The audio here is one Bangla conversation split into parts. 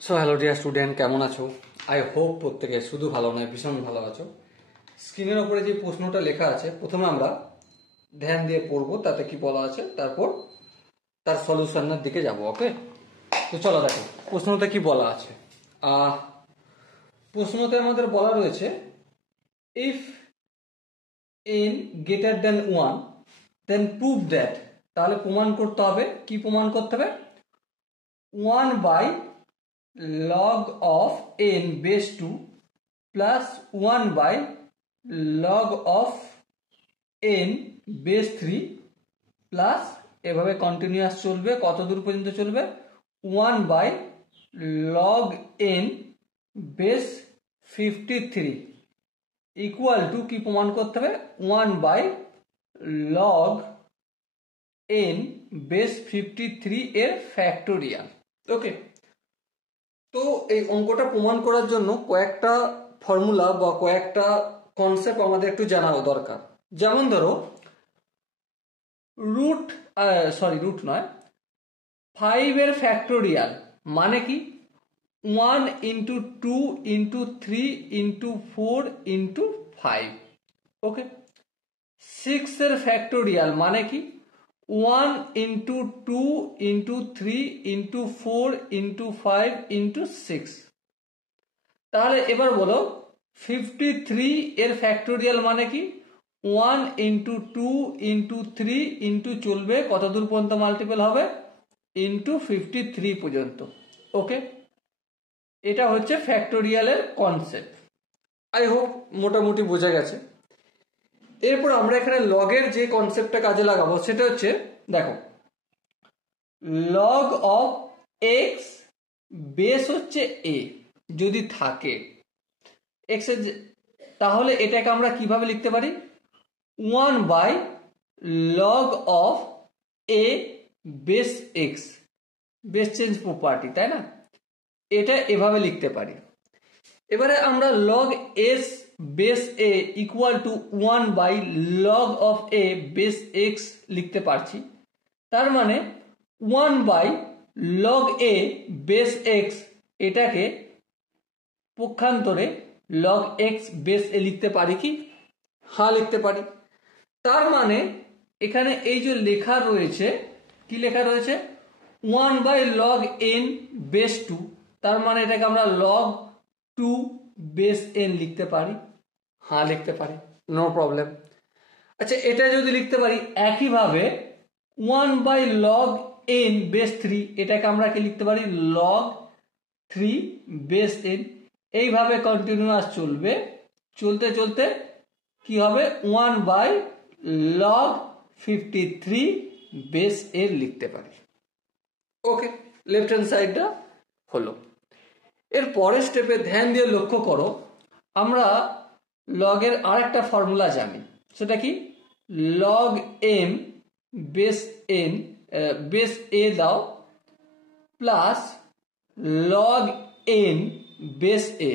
সো হ্যালো ডিয়ার স্টুডেন্ট, কেমন আছো? আই হোপ প্রত্যেকে শুধু ভালো নয়, ভীষণ ভালো আছো। স্ক্রিনের ওপরে যে প্রশ্নটা লেখা আছে প্রথমে আমরা ধ্যান দিয়ে পড়বো তাতে কি বলা আছে, তারপর তার সলিউশনের দিকে যাব। ওকে, তো চলো দেখো প্রশ্নতে কি বলা আছে। প্রশ্নতে আমাদের বলা রয়েছে if n greater than 1 then prove that. তাহলে প্রমাণ করতে হবে, কি প্রমাণ করতে হবে? 1/log of n base 2 plus 1/log of n base 3 plus এভাবে কন্টিনিউয়াস চলবে, কত দূর পর্যন্ত চলবে? 1/log n base 53 equal to কি প্রমাণ করতে হবে? 1/log n base 53 এর ফ্যাক্টোরিয়াল। ওকে, তো এই অঙ্কটা প্রমাণ করার জন্য কয়েকটা ফর্মুলা বা কয়েকটা কনসেপ্ট আমাদের একটু জানা দরকার। যেমন ধরো রুট নয়, 5 এর ফ্যাক্টোরিয়াল মানে কি? 1 ইন্টু 2 ইন্টু 3 ইন্টু 4 ইন্টু 5। ওকে, 6 এর ফ্যাক্টোরিয়াল মানে কি? 1 into 2 into 3 into 4 into 5 into 6। তাহলে এবার বলো 53 এর ফ্যাক্টোরিয়াল মানে কি? 1 ইন্টু 2 ইন্টু 3 ইন্টু চলবে কত দূর পর্যন্ত মাল্টিপল হবে? ইন্টু 53 পর্যন্ত। ওকে, এটা হচ্ছে ফ্যাক্টোরিয়ালের কনসেপ্ট। আই হোপ মোটামুটি বোঝা গেছে। এরপর আমরা এখানে লগের যে কনসেপ্টটা কাজে লাগাবো সেটা হচ্ছে, দেখো লগ অফ এক্স বেস হচ্ছে এ যদি থাকে এক্স এর, তাহলে এটাকে আমরা কিভাবে লিখতে পারি? 1/log of A base x, base change property, তাই না? এটা এভাবে লিখতে পারি। এবারে আমরা log s base A equal to 1/log of A base x লিখতে পারছি। তার মানে 1/log এ বেস এক্স, এটাকে পক্ষান্তরে log x বেস এ লিখতে পারি কি? হ্যাঁ, লিখতে পারি। তার মানে এখানে এই যে লেখা রয়েছে, কি লেখা রয়েছে? 1/log n বেস 2, তার মানে এটাকে আমরা log 2 বেস n লিখতে পারি। হ্যাঁ, লিখতে পারি, নো প্রবলেম। আচ্ছা, এটা যদি লিখতে পারি একইভাবে 1/log n বেস 3, এটাকে আমরা কি লিখতে পারি? log 3 base n। এইভাবে কন্টিনিউয়াস চলবে, চলতে চলতে কি হবে? 1/log 53 বেস n লিখতে পারি। ওকে, লেফট হ্যান্ড সাইডটা হলো। এর পরের স্টেপে ধ্যান দিয়ে লক্ষ্য করো, আমরা লগের আরেকটা ফর্মুলা জানি, সেটা কি? log m base n base a দাও plus log n base a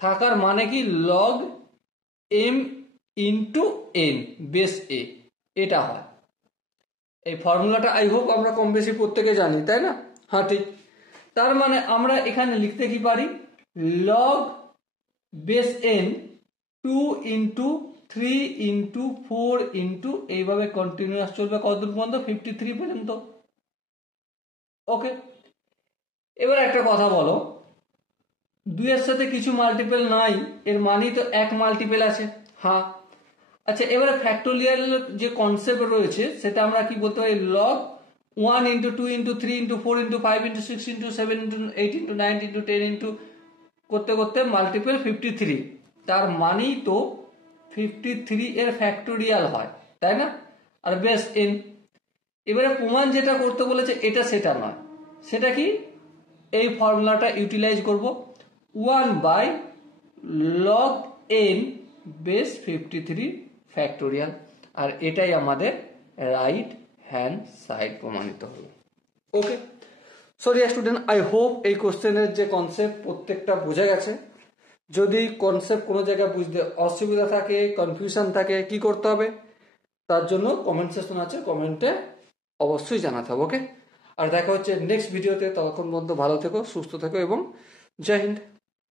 থাকার মানে কি? log m into n base a, এটা হয়। এই ফর্মুলাটা আই হোপ আমরা কম বেশি প্রত্যেকে জানি, তাই না? হ্যাঁ, ঠিক। তার মানে আমরা এখানে লিখতে কি পারি? log base n 2 into 3 into 4 into এইভাবে কন্টিনিউয়াস চলবে কত দূর পর্যন্ত? 53 পর্যন্ত। ওকে, এবার একটা কথা বলো, 2 এর সাথে কিছু মাল্টিপল নাই, এর মানেই তো এক মাল্টিপল আছে। হ্যাঁ, আচ্ছা, এবারে ফ্যাক্টোরিয়াল যে কনসেপ্ট রয়েছে সেটা আমরা কি বলতে পারি? log 1 into 2 into 3 into 4 into 5 into 6 into 7 into 8 into 9 into 10 into করতে করতে মাল্টিপল 53। তার মানেই তো 53 এর ফ্যাক্টোরিয়াল হয়, তাই না? আর বেস n। এবারে প্রমাণ যেটা করতে বলেছে এটা সেটা নয়, সেটা কি? এই ফর্মুলাটা ইউটিলাইজ করব, 1/log n বেস 53 ফ্যাক্টোরিয়াল, আর এটাই আমাদের রাইট হ্যান্ড সাইড প্রমাণিত হলো। ওকে, সরি স্টুডেন্ট, আই হোপ এই কোশ্চেনের যে কনসেপ্ট প্রত্যেকটা বোঝা গেছে। যদি কনসেপ্ট কোনো জায়গায় বুঝতে অসুবিধা থাকে, কনফিউশন থাকে, কি করতে হবে? তার জন্য কমেন্ট সেকশন আছে, কমেন্টে অবশ্যই জানাতে হবে। ওকে, আর দেখা হচ্ছে নেক্সট ভিডিওতে। ততক্ষণ পর্যন্ত ভালো থেকো, সুস্থ থেকো এবং জয় হিন্দ।